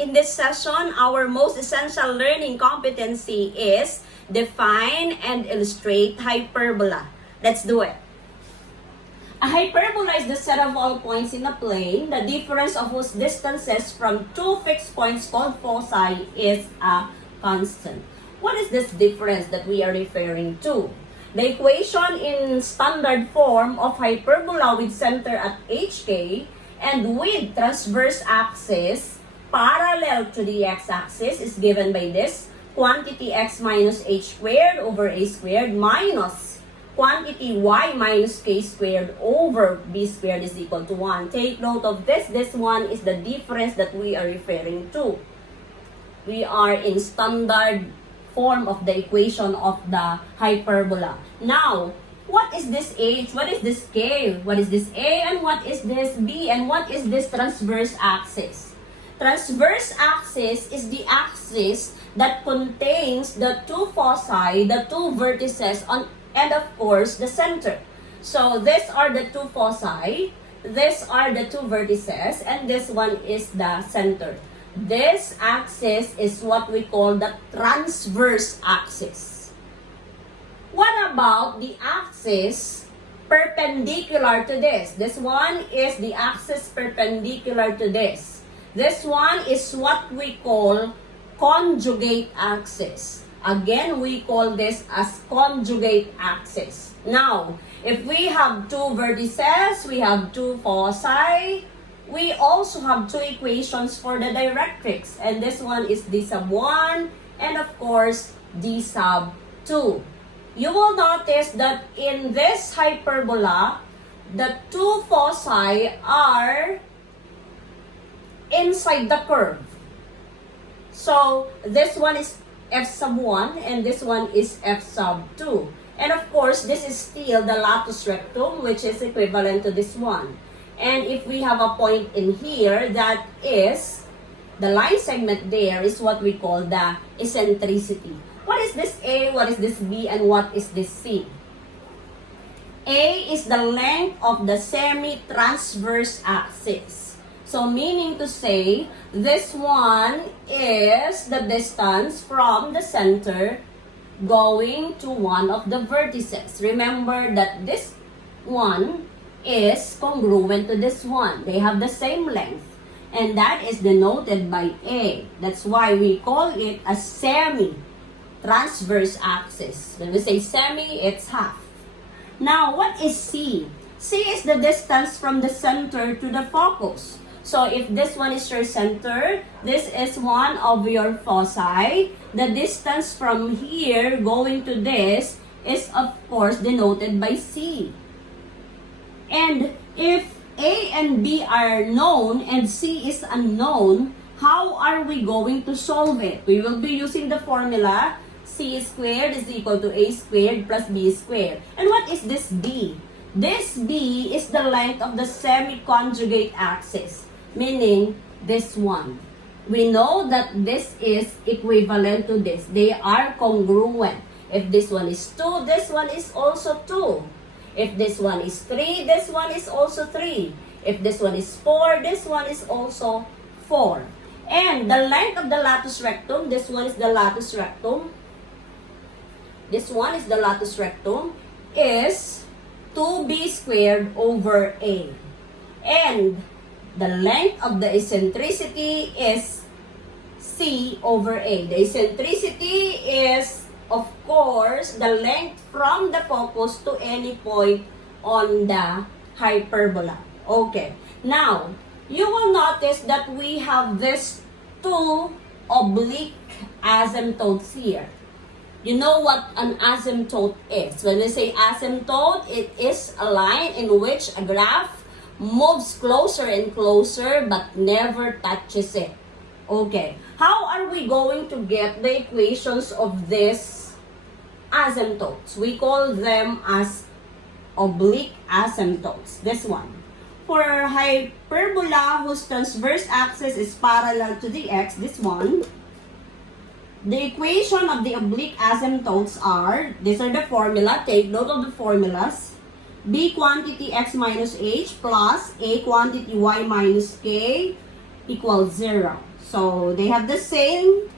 in this session, our most essential learning competency is define and illustrate hyperbola. Let's do it. A hyperbola is the set of all points in a plane, the difference of whose distances from two fixed points called foci is a constant. What is this difference that we are referring to? The equation in standard form of hyperbola with center at HK and with transverse axis parallel to the x-axis is given by this quantity x minus h squared over a squared minus quantity y minus k squared over b squared is equal to 1. Take note of this. This one is the difference that we are referring to. We are in standard form of the equation of the hyperbola. Now, what is this h? What is this k? What is this a? And what is this b? And what is this transverse axis? Transverse axis is the axis that contains the two foci, the two vertices, and of course, the center. So, these are the two foci, these are the two vertices, and this one is the center. This axis is what we call the transverse axis. What about the axis perpendicular to this? This one is the axis perpendicular to this. This one is what we call conjugate axis. Again, we call this as conjugate axis. Now, if we have two vertices, we have two foci, we also have two equations for the directrix. And this one is d sub 1 and of course d sub 2. You will notice that in this hyperbola, the two foci are inside the curve. So, this one is f sub 1 and this one is f sub 2. And of course, this is still the latus rectum, which is equivalent to this one. And if we have a point in here, that is, the line segment there is what we call the eccentricity. What is this A, what is this B, and what is this C? A is the length of the semi-transverse axis. So meaning to say, this one is the distance from the center going to one of the vertices. Remember that this one is congruent to this one. They have the same length. And that is denoted by A. That's why we call it a semi-transverse axis. When we say semi, it's half. Now, what is C? C is the distance from the center to the focus. So, if this one is your center, this is one of your foci. The distance from here going to this is, of course, denoted by C. And if A and B are known and C is unknown, how are we going to solve it? We will be using the formula C squared is equal to A squared plus B squared. And what is this B? This B is the length of the semi-conjugate axis, meaning this one. We know that this is equivalent to this. They are congruent. If this one is 2, this one is also 2. If this one is 3, this one is also 3. If this one is 4, this one is also 4. And the length of the latus rectum, this one is the latus rectum. This one is the latus rectum, is 2b squared over a. And the length of the eccentricity is c over a. The eccentricity is, of course, the length from the focus to any point on the hyperbola. Okay. Now, you will notice that we have these two oblique asymptotes here. You know what an asymptote is. When we say asymptote, it is a line in which a graph moves closer and closer but never touches it. Okay. How are we going to get the equations of these asymptotes? We call them as oblique asymptotes. This one. For hyperbola whose transverse axis is parallel to the x, this one, the equation of the oblique asymptotes are, these are the formula, take note of the formulas. B quantity x minus h plus a quantity y minus k equals 0. So, they have the same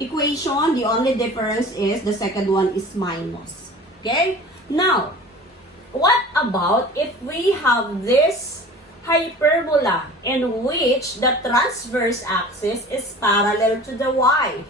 equation. The only difference is the second one is minus. Okay? Now, what about if we have this hyperbola in which the transverse axis is parallel to the y?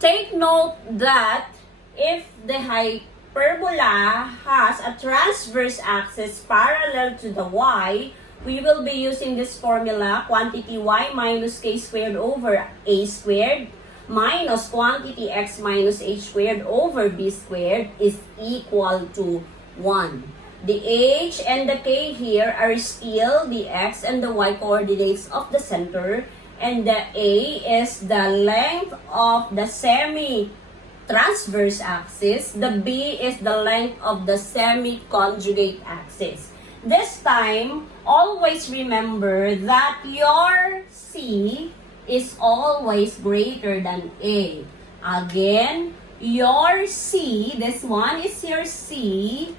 Take note that if the hyperbola has a transverse axis parallel to the y, we will be using this formula, quantity y minus k squared over a squared minus quantity x minus h squared over b squared is equal to 1. The h and the k here are still the x and the y coordinates of the center, and the a is the length of the semi-transverse axis. The b is the length of the semi-conjugate axis. This time, always remember that your c is always greater than a. Again, your c, this one is your c,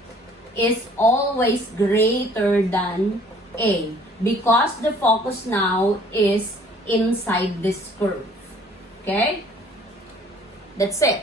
is always greater than a because the focus now is inside this curve. Okay? That's it.